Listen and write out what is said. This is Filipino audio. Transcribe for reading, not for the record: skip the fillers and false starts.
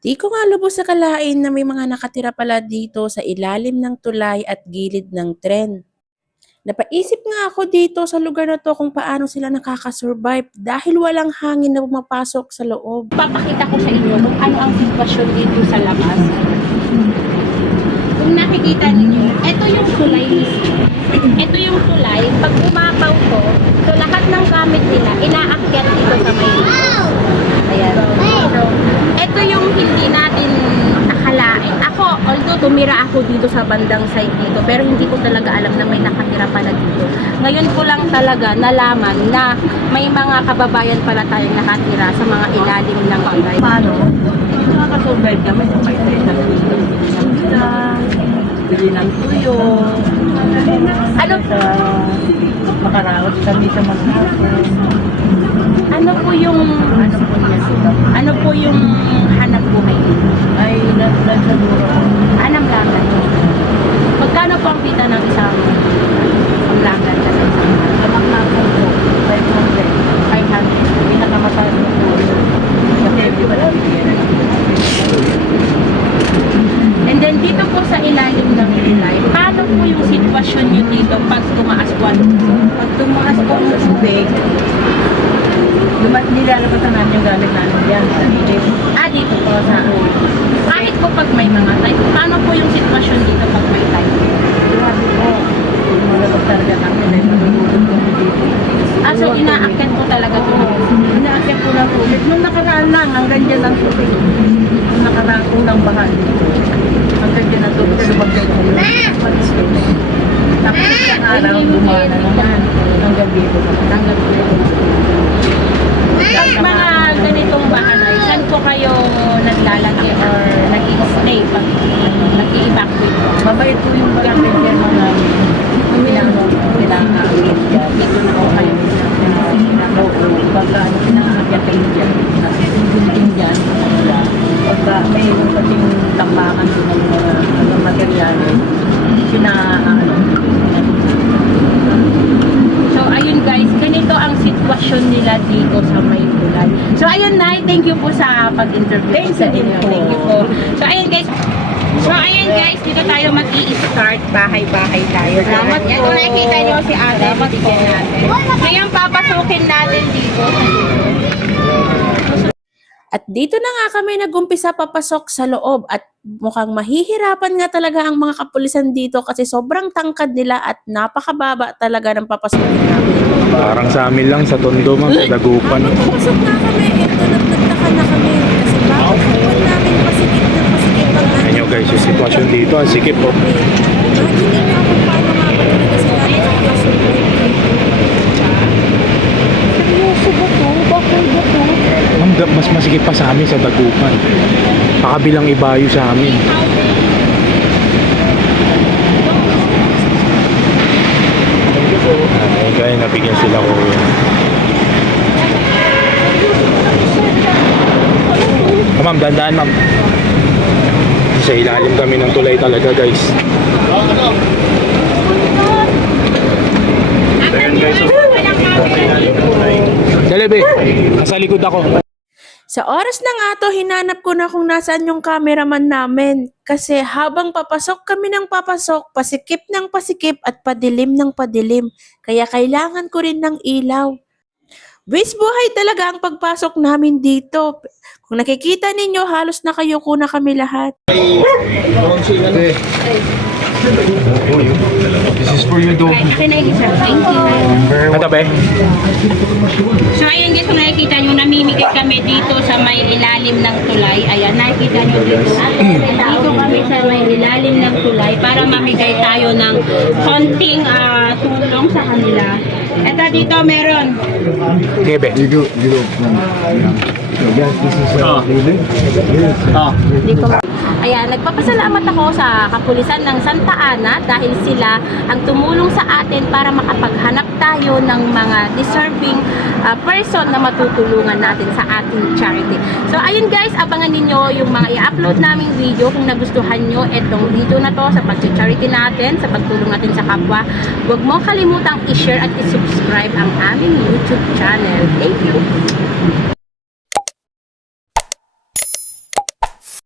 Di ko nga lubos akalain na may mga nakatira pala dito sa ilalim ng tulay at gilid ng tren. Napaisip nga ako dito sa lugar na to kung paano sila nakakasurvive dahil walang hangin na pumapasok sa loob. Papakita ko sa inyo kung ano ang sitwasyon dito sa labas. Kung nakikita ninyo, ito yung tulay mismo. Ito yung tulay. Pag umapaw to, so lahat ng gamit nila, inaakyat dito sa may dito. Ayan. So, ito yung hindi natin akalain. Ako, although tumira ako dito sa bandang side dito, pero hindi ko talaga alam na may nakatira pala dito. Ngayon ko lang talaga nalaman na may mga kababayan pala tayong nakatira sa mga ilalim ng tulay. Paano? Nakaka-survive kami sa may bili ng tuyo. Ano Makaraos kami sa maghapon. Ano po yung hanap buhay niyo? Ay, nasa duro. Anong lagan? Magkano po ang kita ng isang lagan sa isang Sa maghapon po, 500. 500? Pinakamataas na po. Kasi di ba lang And then dito po sa ilalim ng tulay, paano po yung sitwasyon nyo dito pag tumaas po ang tubig? pag tumaas po ang tubig, nilalabasan namin yung gamit namin yan sa ilip. Dito po sa kahit po pag may mga type, paano po yung sitwasyon dito pag may type? Grabe po. Malabas talaga kami dahil magululog kami dito. So inaakyat po talaga ito. Inaakyat po ng tubig. Nung nakaraan lang, hanggang dyan ang tubig. Nung nakaraan po ng baha dito. Hanggang dyan ang tubig. Lumagay ko lang. Tapos isang araw, gumana naman. Hanggang dito. Hanggang dito. Pag mga ganitong bahay, saan po kayo naglalagay or nag-i-stay pag nag-i-evacuate po? Mabait po yung barangay dyan mga pinaka-aakit dyan. Dito na po kayo. Pagka pinaka-aakit kayo dyan. Yung building dyan. Pagka may pating tambakan doon ng mga materyales. So ayun guys, ganito ang sitwasyon nila dito sa may tulay. So ayun Nay, thank you po sa pag-interview Thank sa you inyo. po. Thank you po. So ayun guys, dito tayo mag-i-start, bahay-bahay tayo. Salamat Yan, po. kung nakikita nyo si ate, bigyan natin. Ngayon papasukin natin dito. At dito na nga kami nagumpisa papasok sa loob at mukhang mahihirapan nga talaga ang mga kapulisan dito kasi sobrang tangkad nila at napakababa talaga ng papasukin namin. Parang sa amin lang, sa Tondo, ma'am, sa Dagupan. Habang papasok na kami, ito nagtaka na kami kasi bakit naman namin pasikip ang Ayan nyo guys, yung sitwasyon dito, ang sikip po. Imagine niyo kung paano nga ba talaga sila nakakasurvive. Seryoso ba to? Bakit ba to? Ma'am, mas masikip pa sa amin sa Dagupan. Pakabilang ibayo sa amin. Ayan kaya nabigyan sila ko. Ma'am, dandaan ma'am. Sa ilalim kami ng tulay talaga guys. Ayan guys. Dali be, nasa likod ako. Sa oras na nga to, hinanap ko na kung nasaan yung cameraman namin. Kasi habang papasok kami ng papasok, pasikip ng pasikip at padilim ng padilim. Kaya kailangan ko rin ng ilaw. Buwis buhay talaga ang pagpasok namin dito. Kung nakikita ninyo, halos nakayuko na kami lahat. This is for you, dog. Akin na isa. Thank you. Katabi. So ayun guys, kung nakikita nyo, namimigay kami dito sa may ilalim ng tulay. Ayan, nakikita nyo dito. Dito kami sa may ilalim ng tulay para mamigay tayo ng konting tulong sa kanila. Eto dito meron. Gebe. Ayan, nagpapasalamat ako sa kapulisan ng Santa Ana dahil sila ang tumulong sa atin para makapaghanap tayo ng mga deserving person na matutulungan natin sa ating charity. So ayun guys, abangan ninyo yung mga i-upload naming video. Kung nagustuhan nyo itong video na to sa pag-charity natin, sa pagtulong natin sa kapwa, huwag mo kalimutang i-share at i-subscribe ang aming YouTube channel. Thank you!